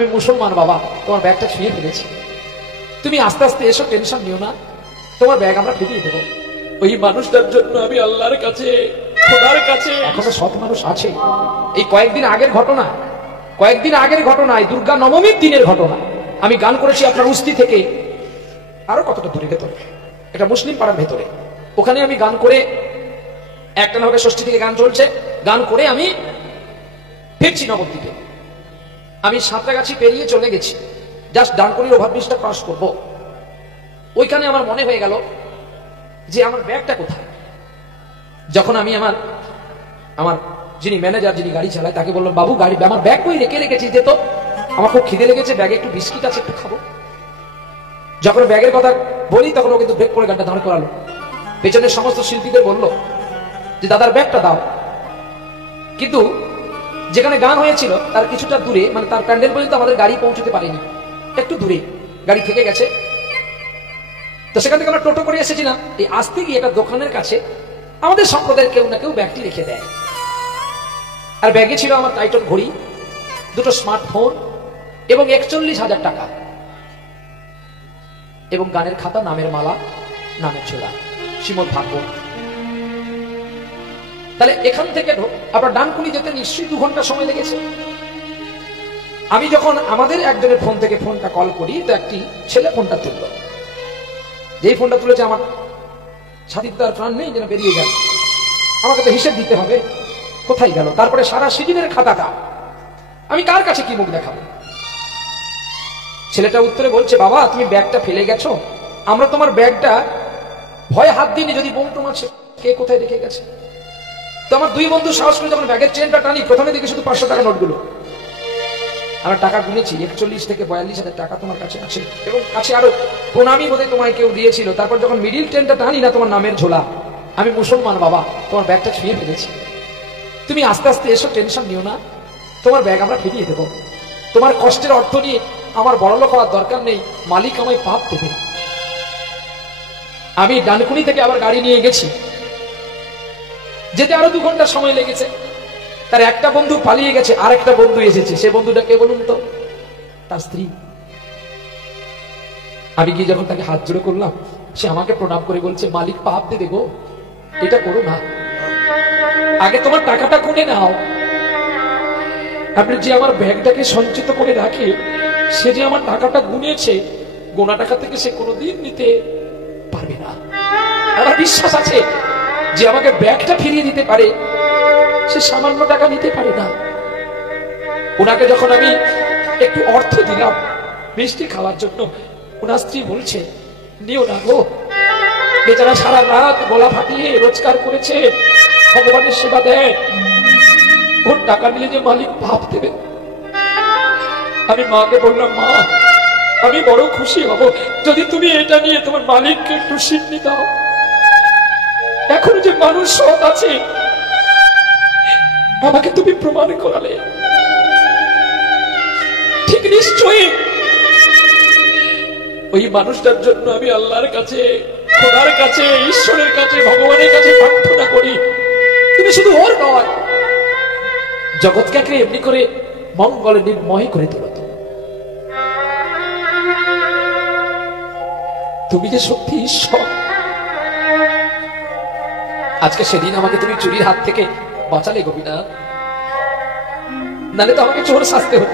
আমি মুসলমান বাবা, তোমার ব্যাগটা ছুঁয়ে ফেলেছি, তুমি আস্তে আস্তে এসো, টেনশন নিও না, তোমার ব্যাগ আমরা ফিরিয়ে দেবো। ওই মানুষটার জন্য আমি আল্লাহর কাছে, খোদার কাছে, এখনো সৎ মানুষ আছে। এই কয়েকদিন আগের ঘটনা, এই দুর্গা নবমীর দিনের ঘটনা। আমি গান করেছি আপনার উস্তি থেকে আরো কতটা দূরে ভেতরে, একটা মুসলিম পাড়ার ভেতরে। ওখানে আমি গান করে, একটা না হবে ষষ্ঠী থেকে গান চলছে, গান করে আমি ফিরছি নবদ্বীপে। আমি সাঁতরাগাছি পেরিয়ে চলে গেছি, জাস্ট ডানকুনির ওভারব্রিজটা ক্রস করবো। ওইখানে আমার মনে হয়ে গেল যে আমার ব্যাগটা কোথায়। যখন আমি আমার যিনি ম্যানেজার, যিনি গাড়ি চালায়, তাকে বললাম, বাবু গাড়ি, আমার ব্যাগ কই রেখেছি, যে তো আমার খুব খিদে লেগেছে, ব্যাগে একটু বিস্কিট আছে, একটু খাবো। যখন ব্যাগের কথা বলি তখন ও কিন্তু ব্রেক করে গানটা দাঁড় করালো। পেছনের সমস্ত শিল্পীদের বলল যে দাদার ব্যাগটা দাও। কিন্তু যেখানে গান হয়েছিল তার কিছুটা দূরে, মানে তার প্যান্ডেল পর্যন্ত আমাদের গাড়ি পৌঁছতে পারেনি, একটু দূরে গাড়ি থেকে গেছে। তো সেখান থেকে আমরা টোটো করে এসেছিলাম। এই আসতে গিয়ে একটা দোকানের কাছে আমাদের সম্প্রদায়ের কেউ না কেউ ব্যাগটি রেখে দেয়। আর ব্যাগে ছিল আমার টাইটন ঘড়ি, দুটো স্মার্টফোন এবং 41,000 টাকা, এবং গানের খাতা, নামের মালা, নামের ছোলা, শ্রীমদ ভাগবত। তাহলে এখান থেকে আপনার ডানকুনি যেতে নিশ্চয়ই 2 ঘন্টা সময় লেগেছে। আমি যখন আমাদের একজনের ফোন থেকে ফোনটা কল করি, তো একটি ছেলে ফোনটা তুলল। যেই ফোনটা তুলেছে, আমার ছাতির তার প্রাণ নেই, যেন বেরিয়ে গেল। আমাকে তো হিসেব দিতে হবে, কোথায় গেল। তারপরে সারা সিজনের খাতাটা আমি কার কাছে কি মুখ দেখাবো। ছেলেটা উত্তরে বলছে, বাবা তুমি ব্যাগটা ফেলে গেছো, আমরা তোমার ব্যাগটা ভয়ে হাত দিইনি, যদি বোম টোম আছে, কে কোথায় রেখে গেছে। তো আমার 2 বন্ধু সাহস করে যখন ব্যাগের চেনটা টানি, প্রথমে দেখি শুধু 500 টাকা নোটগুলো। আমরা টাকা গুনেছি, 41 থেকে 42,000 টাকা তোমার কাছে আছে, এবং কাছে আরো প্রণামী বোধহয় তোমায় কেউ দিয়েছিল। তারপর যখন মিডিল চেনটা টানি না, তোমার নামের ঝোলা, আমি মুসলমান বাবা, তোমার ব্যাগটা ছুঁয়ে ফেলেছি, তুমি আস্তে আস্তে এসো, টেনশন নিও না, তোমার ব্যাগ আমরা ফিরিয়ে দেবো। তোমার কষ্টের অর্থ নিয়ে আমার বড়লোক হওয়ার দরকার নেই, মালিক আমায় পাপ দেবে। আমি ডানকুনি থেকে আবার গাড়ি নিয়ে গেছি, যেতে আরো 2 ঘন্টা সময় লেগেছে। তার একটা বন্ধু পালিয়ে গেছে, আর একটা বন্ধু এসেছে। সে বন্ধুটা কে বলুন তো? তার স্ত্রী। আমি গিয়ে যখন তাকে হাত জোড়ে করলাম, সে আমাকে প্রণাম করে বলছে, মালিক পাপ দেবে গো, এটা করো না, আগে তোমার টাকাটা গুনে নাও। আপনি যে আমার ব্যাগটাকে সঞ্চিত করে রাখে, সে যে আমার টাকাটা গুনেছে, গোনা টাকা থেকে সে কোনোদিন নিতে পারবে না। আমার বিশ্বাস আছে যে আমাকে ব্যাগটা ফিরিয়ে দিতে পারে, সে সামান্য টাকা নিতে পারে না। ওনাকে যখন আমি একটু অর্থ দিলাম মিষ্টি খাওয়ার জন্য, ওনার স্ত্রী বলছে, নিও না গো, বেচারা সারা রাত গলা ফাটিয়ে রোজগার করেছে, ভগবানের সেবা দেয়, ওর টাকা নিলে যে মালিক পাপ দেবে। আমি মাকে বললাম, মা আমি বড় খুশি হব যদি তুমি এটা নিয়ে তোমার মালিককে একটু সিদ্ধি দাও। এখন যে মানুষ সৎ আছে, আমাকে তুমি প্রমাণ করালে, ঠিক নিশ্চয়ই ওই মানুষটার জন্য আমি আল্লাহর কাছে, খোদার কাছে, ঈশ্বরের কাছে, ভগবানের কাছে প্রার্থনা করি, তুমি শুধু ওর নয়, জগৎকে এমনি করে মঙ্গলে নির্ময় করে তোলো। তুমি যে সত্যি ঈশ্বর। আজকে সেদিন আমাকে তুমি চুরির হাত থেকে বাঁচালে গোপীনাথ, নাহলে তো আমাকে চোর শাস্তি হতো।